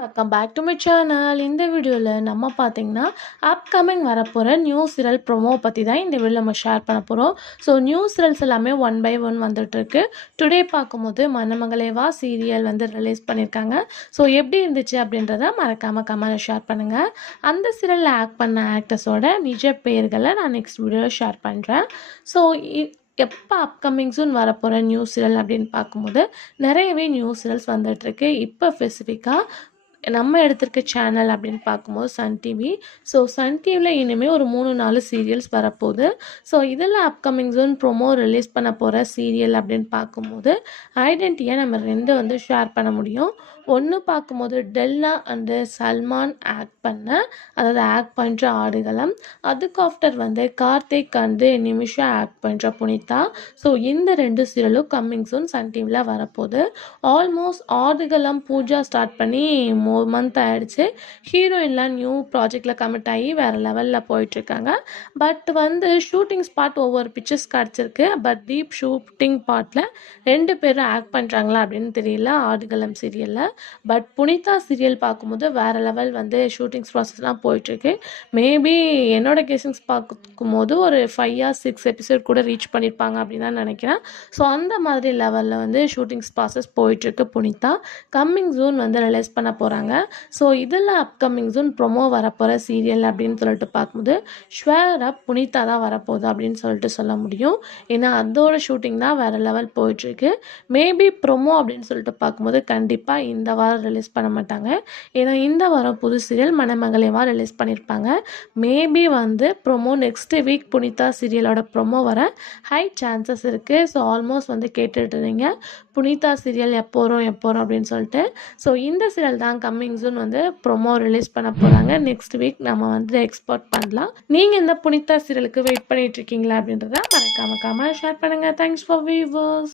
Welcome back to my channel. இந்த வீடியோவில் நம்ம பார்த்தீங்கன்னா அப்கமிங் வரப்போகிற நியூ சீரியல் ப்ரோமோ பற்றி தான் இந்த வீடியோவில் நம்ம ஷேர் பண்ண போகிறோம். ஸோ நியூ சீரியல்ஸ் எல்லாமே ஒன் பை ஒன் வந்துட்டுருக்கு. டுடே பார்க்கும்போது மணமகளே வா சீரியல் வந்து ரிலீஸ் பண்ணியிருக்காங்க. ஸோ எப்படி இருந்துச்சு அப்படின்றத மறக்காமல் கமெண்ட்டில் ஷேர் பண்ணுங்கள். அந்த சீரியலில் ஆக்ட் பண்ண ஆக்டர்ஸோட நிஜ பெயர்களை நான் நெக்ஸ்ட் வீடியோவில் ஷேர் பண்ணுறேன். ஸோ எப்போ அப்கமிங் சூன் வரப்போகிற நியூ சீரியல் அப்படின்னு பார்க்கும்போது நிறையவே நியூ சீரியல்ஸ் வந்துட்டுருக்கு. இப்போ ஸ்பெசிஃபிக்காக நம்ம எடுத்திருக்க சேனல் அப்படின்னு பார்க்கும்போது சன் டிவி. ஸோ சன் டிவியில் இனிமேல் ஒரு 3-4 சீரியல்ஸ் வரப்போகுது. ஸோ இதில் அப்கமிங் ஜோன் ப்ரோமோ ரிலீஸ் பண்ண போகிற சீரியல் அப்படின்னு பார்க்கும்போது ஐடென்டிட்டியாக நம்ம 2 வந்து ஷேர் பண்ண முடியும். ஒன்று பார்க்கும்போது டெல்லா அண்டு சல்மான் அதாவது ஆக்ட் பண்ணுற ஆடுகளம். அதுக்கு ஆஃப்டர் வந்து கார்த்திக் அண்டு நிமிஷா ஆக்ட் பண்ணுற புனிதா. ஸோ இந்த 2 சீரியலும் கம்மிங் சூன் சன் டிவியில் வரப்போகுது. ஆல்மோஸ்ட் ஆடுகளம் பூஜா ஸ்டார்ட் பண்ணி 3 மந்த் ஆகிடுச்சு. ஹீரோயின்லாம் நியூ ப்ராஜெக்டில் கமிட் ஆகி வேறு லெவலில் போயிட்டுருக்காங்க. பட் வந்து ஷூட்டிங் ஸ்பாட் ஒவ்வொரு பிக்சர்ஸ் கிடச்சிருக்கு. பட் டீப் ஷூட்டிங் பார்ட்டில் 2 பேரும் ஆக்ட் பண்ணுறாங்களா அப்படின்னு தெரியல ஆடுகளம் சீரியலில். பட் புனிதா சீரியல் பார்க்கும்போது வேறு லெவல் வந்து ஷூட்டிங்ஸ் ப்ராசஸ்லாம் போயிட்டுருக்கு. மேபி என்னோட கெஸிங்ஸ் பார்க்கும்போது ஒரு 5 or 6 எபிசோட் கூட ரீச் பண்ணியிருப்பாங்க அப்படின்னு தான் நினைக்கிறேன். ஸோ அந்த மாதிரி லெவலில் வந்து ஷூட்டிங்ஸ் ப்ராசஸ் போயிட்டுருக்கு. புனிதா கம்மிங் ஜூன் வந்து ரிலீஸ் பண்ண போகிறாங்க. ஸோ இதில் அப்கமிங் ஜூன் ப்ரொமோ வரப்போகிற சீரியல் அப்படின்னு சொல்லிட்டு பார்க்கும்போது ஷுவராக புனிதா தான் வரப்போகுது அப்படின்னு சொல்லிட்டு சொல்ல முடியும். ஏன்னா அதோட ஷூட்டிங் தான் வேறு லெவல் போயிட்டுருக்கு. மேபி ப்ரொமோ அப்படின்னு சொல்லிட்டு பார்க்கும்போது கண்டிப்பாக இந்த வாரம் ரிலீஸ் பண்ண மாட்டாங்க. ஏன்னா இந்த வாரம் புது சீரியல் மணமகளே வா ரிலீஸ் பண்ணியிருப்பாங்க. மேபி வந்து ப்ரொமோ நெக்ஸ்ட் வீக் புனிதா சீரியலோட ப்ரொமோ வர ஹை சான்சஸ் இருக்குது. ஸோ ஆல்மோஸ்ட் வந்து கேட்டுட்டு இருந்தீங்க புனிதா சீரியல் எப்போ வரும் அப்படின்னு சொல்லிட்டு. ஸோ இந்த சீரியல் தான் கம்மிங் சூன் வந்து ப்ரொமோ ரிலீஸ் பண்ண போகிறாங்க. நெக்ஸ்ட் வீக் நம்ம வந்து எக்ஸ்போர்ட் பண்ணலாம். நீங்கள் இந்த புனிதா சீரியலுக்கு வெயிட் பண்ணிட்டு இருக்கீங்களா அப்படின்றத மறக்காம கமெண்ட் ஷேர் பண்ணுங்கள். Thanks for viewers.